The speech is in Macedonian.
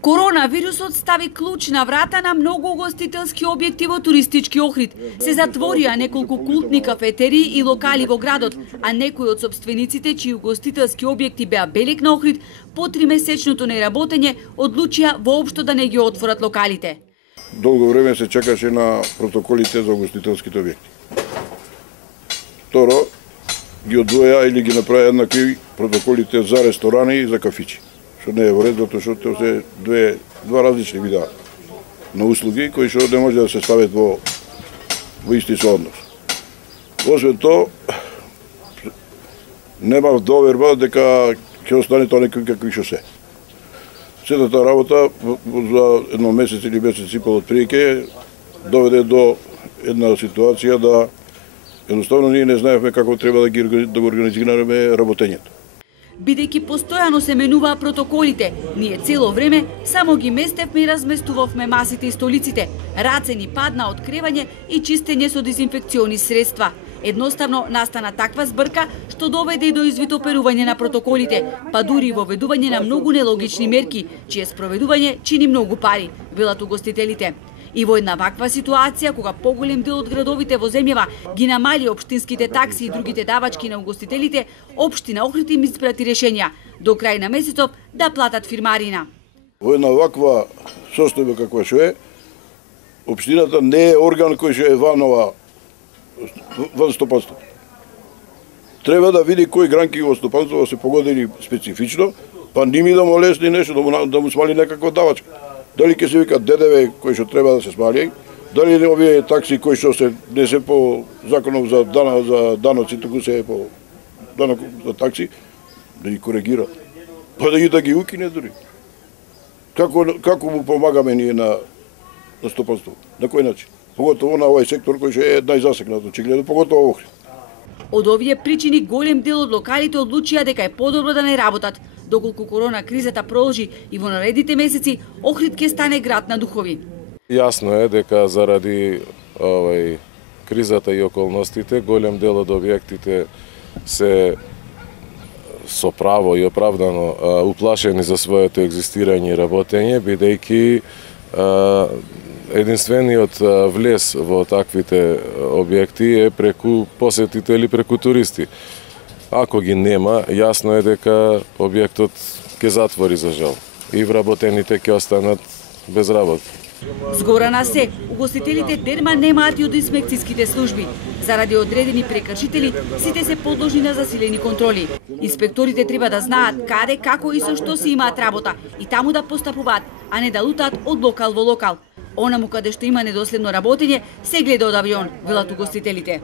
Коронавирусот стави клуч на врата на многу угостителски објекти во туристички Охрид. Се затворија неколку култни кафетерии и локали во градот, а некои од собствениците чии угостителски објекти беа белег на Охрид, по 3-месечното неработење одлучија воопшто да не ги отворат локалите. Долго време се чекаше на протоколите за угостителските објекти. Второ, ги одвоја или ги направи еднакви протоколите за ресторани и за кафичи. Што не е во ред, затоа што тоа се два различни вида на услуги кои што не може да се стават во исти сооднос. Освен тоа, нема доверба дека ќе остане тоа некои какви што се. Сетата работа за едно месец или месец и пол отприлike доведе до една ситуација да едноставно ние не знаевме како треба да го организираме работењето. Бидејќи постојано се менуваа протоколите, ние цело време само ги местевме и разместувавме масите и столиците, рацени падна откревање и чистење со дезинфекциони средства. Едноставно настана таква збрка што доведе и до извитоперување на протоколите, па дури и воведување на многу нелогични мерки, чие спроведување чини многу пари, велат угостителите. И во една ваква ситуација, кога поголем дел од градовите во земјава ги намали општинските такси и другите давачки на угостителите, општина Охрид им испрати решенија до крај на месецот да платат фирмарина. Во една ваква состојба каква што е, општината не е орган кој што е ван стопанство. Треба да види кои гранки во стопанството се погодени специфично, па ними да му лесни нешто, да му смали некаква давачка. Дали ќе се вика ДДВ кои што треба да се смали, дали овие такси кои што не се по законов за даноци, туку се по данок за такси, да ги коригира. Па да ги укине дури. Како му помагаме ние на стопанство? На кој начин? Поготово на овој сектор кој што е најзасегнат, очигледно, поготово Охрид. Од овие причини голем дел од локалите одлучија дека е подобро да не работат, доколку корона кризата продолжи и во наредните месеци Охрид ќе стане град на духови. Јасно е дека заради кризата и околностите голем дел од објектите се со право и оправдано уплашени за своето екзистирање и работење, бидејќи единствениот влез во таквите објекти е преку посетители, преку туристи. Ако ги нема, јасно е дека објектот ќе затвори за жал и вработените ќе останат без работа. Згора на се, угостителите дерма немаат и од инспекцијските служби. Заради одредени прекршители, сите се подложни на засилени контроли. Инспекторите треба да знаат каде, како и со што си имаат работа и таму да постапуваат, а не да лутаат од локал во локал. Онаму каде што има недоследно работење, се гледа од авион, велат угостителите.